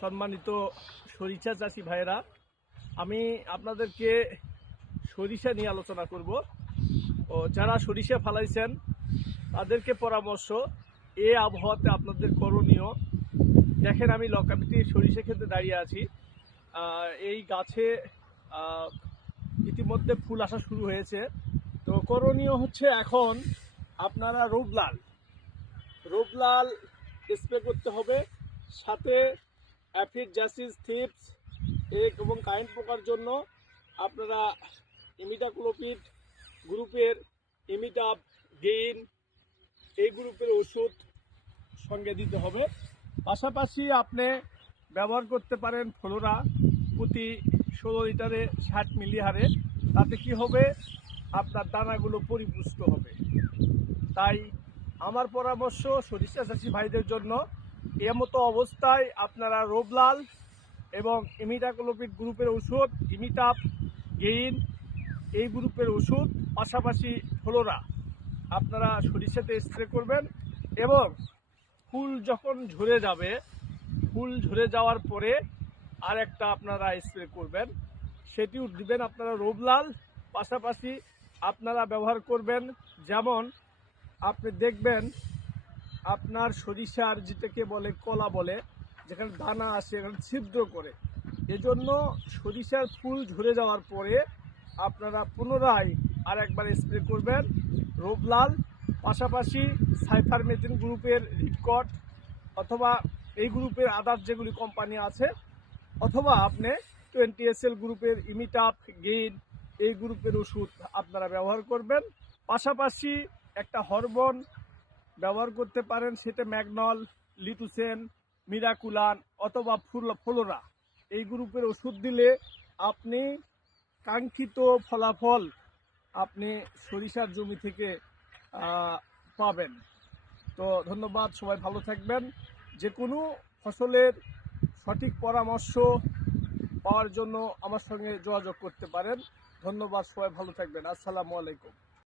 সম্মানিত সরিষা চাষি ভাইরা, আমি আপনাদেরকে সরিষা নিয়ে আলোচনা করব। ও যারা সরিষা ফালাইছেন তাদেরকে পরামর্শ, এই আবহাওয়াতে আপনাদের করণীয়। দেখেন, আমি লকাপিটি সরিষা ক্ষেতে দাঁড়িয়ে আছি। এই গাছে ইতিমধ্যে ফুল আসা শুরু হয়েছে। তো করণীয় হচ্ছে, এখন আপনারা রোবলাল স্প্রে করতে হবে, সাথে অ্যাফিড জাসিস থিপস এবং কারেন্ট পোকার জন্য আপনারা ইমিডাক্লোপিড গ্রুপের ইমিটাপ গেইন এই গ্রুপের ওষুধ সঙ্গে দিতে হবে। পাশাপাশি আপনি ব্যবহার করতে পারেন ফ্লোরা প্রতি 16 লিটারে 60 মিলি হারে। তাতে কি হবে, আপনার দানাগুলো পরিপুষ্ট হবে। তাই আমার পরামর্শ সরিষা চাষি ভাইদের জন্য, এমতো অবস্থায় আপনারা রোবলাল এবং ইমিডাক্লোপিড গ্রুপের ওষুধ, ইমিটাপ গেইন এই গ্রুপের ওষুধ, পাশাপাশি ফ্লোরা আপনারা সরিষাতে স্প্রে করবেন। এবং ফুল যখন ঝরে যাবে, ফুল ঝরে যাওয়ার পরে আর একটা আপনারা স্প্রে করবেন, সেটিও দিবেন আপনারা রোবলাল। পাশাপাশি আপনারা ব্যবহার করবেন, যেমন আপনি দেখবেন আপনার সরিষার যেটাকে বলে কলা বলে, যেখানে দানা আসে এখানে ছিদ্র করে, এজন্য সরিষার ফুল ঝরে যাওয়ার পরে আপনারা পুনরায় আর একবার স্প্রে করবেন রোবলাল। পাশাপাশি সাইফারমেথিন গ্রুপের রিডকট অথবা এই গ্রুপের আদার্স যেগুলি কোম্পানি আছে, অথবা আপনি 20SL গ্রুপের ইমিটাপ গেইন এই গ্রুপের ওষুধ আপনারা ব্যবহার করবেন। পাশাপাশি একটা হরমোন ব্যবহার করতে পারেন, সেটা ম্যাগনল, লিটুসেন, মিরাকুলান অথবা ফ্লোরা এই গ্রুপের ওষুধ দিলে আপনি কাঙ্ক্ষিত ফলাফল আপনি সরিষার জমি থেকে পাবেন। তো ধন্যবাদ, সবাই ভালো থাকবেন। যে কোনো ফসলের সঠিক পরামর্শ পাওয়ার জন্য আমার সঙ্গে যোগাযোগ করতে পারেন। ধন্যবাদ, সবাই ভালো থাকবেন। আসসালামু আলাইকুম।